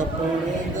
अपने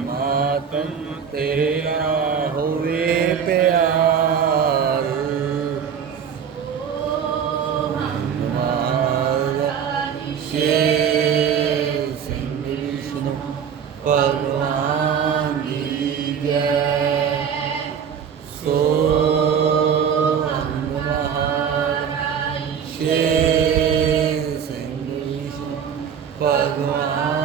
मातम तेरा हुए प्यार। विष्णु भगवान की जय सो भगवान